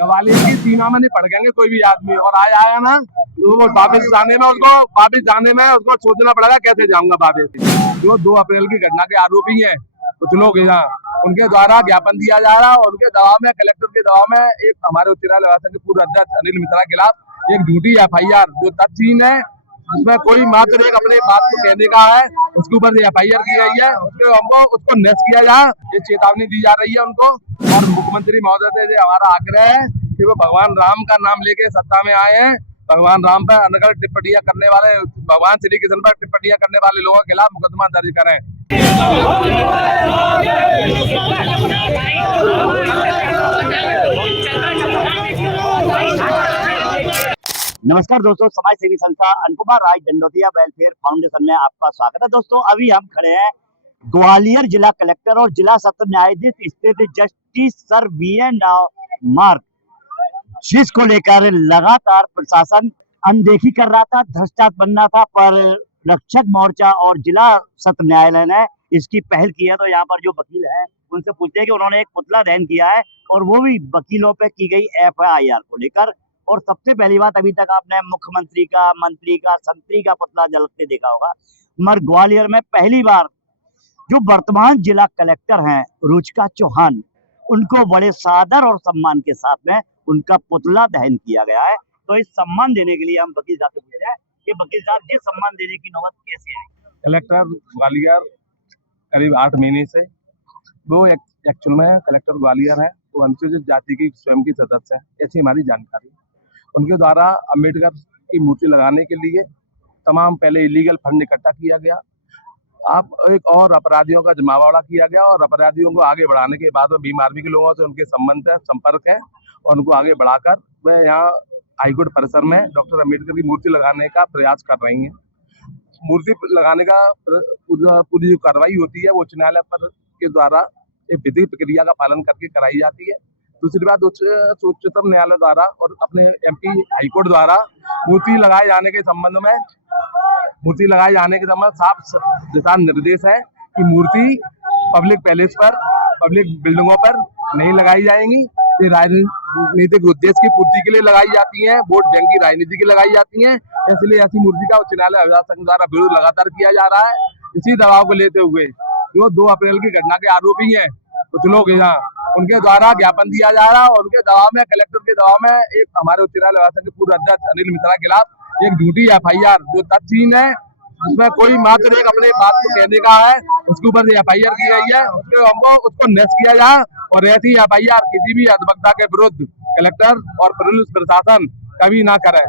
ग्वालियर की सीमा में नहीं भड़केंगे कोई भी आदमी, और आज आया ना तो वो वापस जाने में उसको सोचना पड़ेगा कैसे जाऊंगा वापस। जो 2 अप्रैल की घटना के आरोपी हैं कुछ लोग यहाँ, उनके द्वारा ज्ञापन दिया जा रहा है और उनके दबाव में, कलेक्टर के दबाव में एक हमारे उच्च न्यायालय के पूर्व अध्यक्ष अनिल मिश्रा के खिलाफ एक झूठी FIR जो तथ्यहीन है, जिसमें कोई मात्र एक अपने बात को कहने का है, उसके ऊपर FIR की गई है, उसको नष्ट किया जाए, ये चेतावनी दी जा रही है उनको। और मुख्यमंत्री महोदय से हमारा आग्रह है कि वो भगवान राम का नाम लेके सत्ता में आए हैं, भगवान राम पर अनगढ़ टिप्पणियां करने वाले, भगवान श्री कृष्ण पर टिप्पणियां करने वाले लोगों के खिलाफ मुकदमा दर्ज करें। नमस्कार दोस्तों, समाज सेवी संस्था अनुपमा राय दंडोतिया वेलफेयर फाउंडेशन में आपका स्वागत है। दोस्तों, अभी हम खड़े हैं ग्वालियर जिला कलेक्टर और जिला सत्र न्यायाधीश स्थित जस्टिस सर VN मार्ग, जिसको लेकर लगातार प्रशासन अनदेखी कर रहा था, धर्मचाप बन रहा था, पर रक्षक मोर्चा और जिला सत्र न्यायालय ने इसकी पहल की है। तो यहाँ पर जो वकील है उनसे पूछते हैं कि उन्होंने एक पुतला दहन किया है और वो भी वकीलों पे की गई FIR को लेकर। और सबसे पहली बात, अभी तक आपने मुख्यमंत्री का, मंत्री का, संतरी का पुतला जलते देखा होगा, मगर ग्वालियर में पहली बार जो वर्तमान जिला कलेक्टर हैं रुचिका चौहान, उनको बड़े सादर और सम्मान के साथ में उनका पुतला दहन किया गया है। तो इस सम्मान देने के लिए हम वकील साहब से पूछ रहे हैं कि वकील साहब, ये सम्मान देने की नौबत कैसे आई? कलेक्टर ग्वालियर करीब 8 महीने से, वो एक्चुअल में कलेक्टर ग्वालियर है, वो अनुसूचित जाति की स्वयं की सदस्य है, ऐसी हमारी जानकारी। उनके द्वारा अम्बेडकर की मूर्ति लगाने के लिए तमाम पहले इलीगल फंड इकट्ठा किया गया, आप एक और अपराधियों का जमावड़ा किया गया, और अपराधियों को आगे बढ़ाने के बाद में भीम आर्मी के लोगों से उनके संपर्क है और उनको आगे बढ़ाकर वह यहाँ हाईकोर्ट परिसर में डॉक्टर अम्बेडकर की मूर्ति लगाने का प्रयास कर रही हैं। मूर्ति लगाने का पूरी जो कार्रवाई होती है वो उच्च न्यायालय पर के द्वारा एक विधि प्रक्रिया का पालन करके कराई जाती है। दूसरी बात, उच्चतम न्यायालय द्वारा और अपने MP हाईकोर्ट द्वारा मूर्ति लगाए जाने के संबंध साफ दिशा निर्देश है कि मूर्ति पब्लिक पैलेस पर, पब्लिक बिल्डिंगों पर नहीं लगाई जाएंगी। ये राजनीतिक उद्देश्य की पूर्ति के लिए लगाई जाती हैं, वोट बैंक की राजनीति की लगाई जाती हैं, इसलिए ऐसी मूर्ति का उच्च न्यायालय अभिलाष संघ द्वारा विरोध लगातार किया जा रहा है। इसी दबाव को लेते हुए जो 2 अप्रैल की घटना के आरोपी हैं कुछ लोग यहाँ, उनके द्वारा ज्ञापन दिया जा रहा है और उनके दबाव में, कलेक्टर के दबाव में एक हमारे उच्च न्यायालय के पूर्व अध्यक्ष अनिल मिश्रा के खिलाफ एक झूठी FIR जो तथ्यहीन है, जिसमें कोई मात्र एक अपने बात को कहने का है, उसके ऊपर FIR की गई है, उसको नष्ट किया जाए, और ऐसी FIR किसी भी अधिवक्ता के विरुद्ध कलेक्टर और पुलिस प्रशासन कभी ना करे,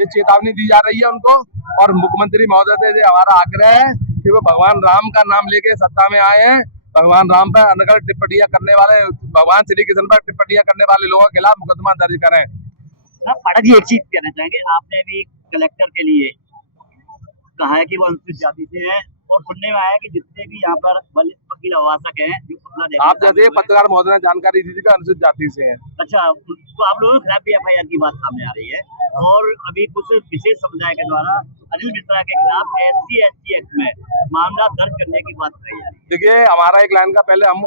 ये चेतावनी दी जा रही है उनको। और मुख्यमंत्री महोदय से हमारा आग्रह है कि वो भगवान राम का नाम लेके सत्ता में आए हैं, भगवान राम पर अनगढ़ टिप्पणियां करने वाले, भगवान श्री कृष्ण पर टिप्पणियां करने वाले लोगों के खिलाफ मुकदमा दर्ज करें। पाठक जी, एक चीज कहना चाहेंगे, आपने भी कलेक्टर के लिए कहा है कि वो अनुसूचित जाति से है, और सुनने में आया कि जितने भी यहाँ पर वकील अवासक हैं जो पुतला, आप जैसे पत्रकार महोदय ने जानकारी दी थी कि अनुसूचित जाति से हैं। अच्छा, तो आप लोगों के खिलाफ भी FIR की बात सामने आ रही है, और अभी कुछ विशेष समुदाय के द्वारा अनिल मिश्रा के खिलाफ SC/ST एक्ट में मामला दर्ज करने की बात कही जा रही है। देखिए, हमारा एक लाइन का पहले, हम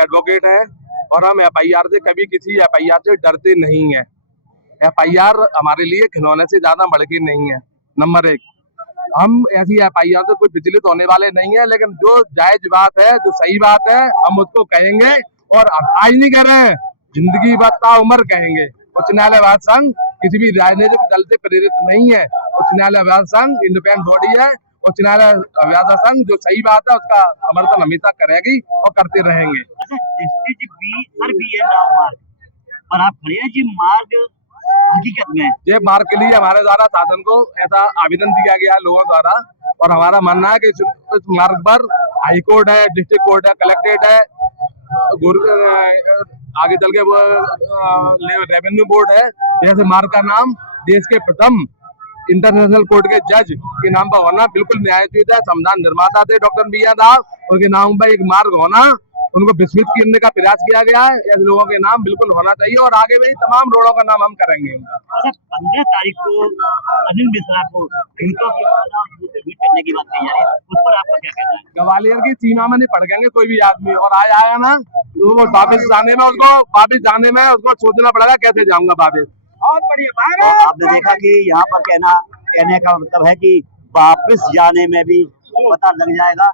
एडवोकेट हैं और हम FIR से कभी किसी FIR से डरते नहीं है। FIR हमारे लिए खिलौने से ज्यादा बढ़ के नहीं है। नंबर 1, हम ऐसी FIR से कोई विचलित होने वाले नहीं है, लेकिन जो जायज बात है, जो सही बात है, हम उसको कहेंगे, और आज नहीं कह रहे हैं, जिंदगी भर उम्र कहेंगे। उच्च न्यायालय अभिलाष संघ किसी भी राजनीतिक दल से प्रेरित नहीं है। उच्च न्यायालय अभिलाष संघ इंडिपेंडेंट बॉडी है। उच्च न्यायालय अभिलाष संघ जो सही बात है उसका समर्थन हमेशा करेगी और करते रहेंगे। अच्छा, जस्टिस सर VN मार्ग पर आप खड़े हैं, जी मार्ग हकीकत में ये मार्ग के लिए हमारे द्वारा शासन को ऐसा आवेदन दिया गया है लोगों द्वारा, और हमारा मानना है कि इस मार्ग पर हाईकोर्ट है, डिस्ट्रिक्ट कोर्ट है, कलेक्ट्रेट है, आगे चल के वो रेवेन्यू बोर्ड है, जैसे मार्ग का नाम देश के प्रथम इंटरनेशनल कोर्ट के जज के नाम पर होना बिल्कुल न्यायोचित है। संविधान निर्माता थे डॉक्टर BR साहब, उनके नाम पर एक मार्ग होना, उनको विस्मित करने का प्रयास किया गया है। ऐसे लोगों के नाम बिल्कुल होना चाहिए, और आगे भी तमाम रोडों का नाम हम करेंगे। 15 तारीख को अनिल मिश्रा को करने की बात कही जा रही है, उस पर आपका क्या कहना है? ग्वालियर की सीमा में नहीं भड़केंगे कोई भी आदमी, और आज आया ना तो वो वापस जाने में उसको सोचना पड़ेगा कैसे जाऊंगा वापस। तो आपने देखा कि यहाँ पर कहने का मतलब है कि वापस जाने में भी पता लग जाएगा।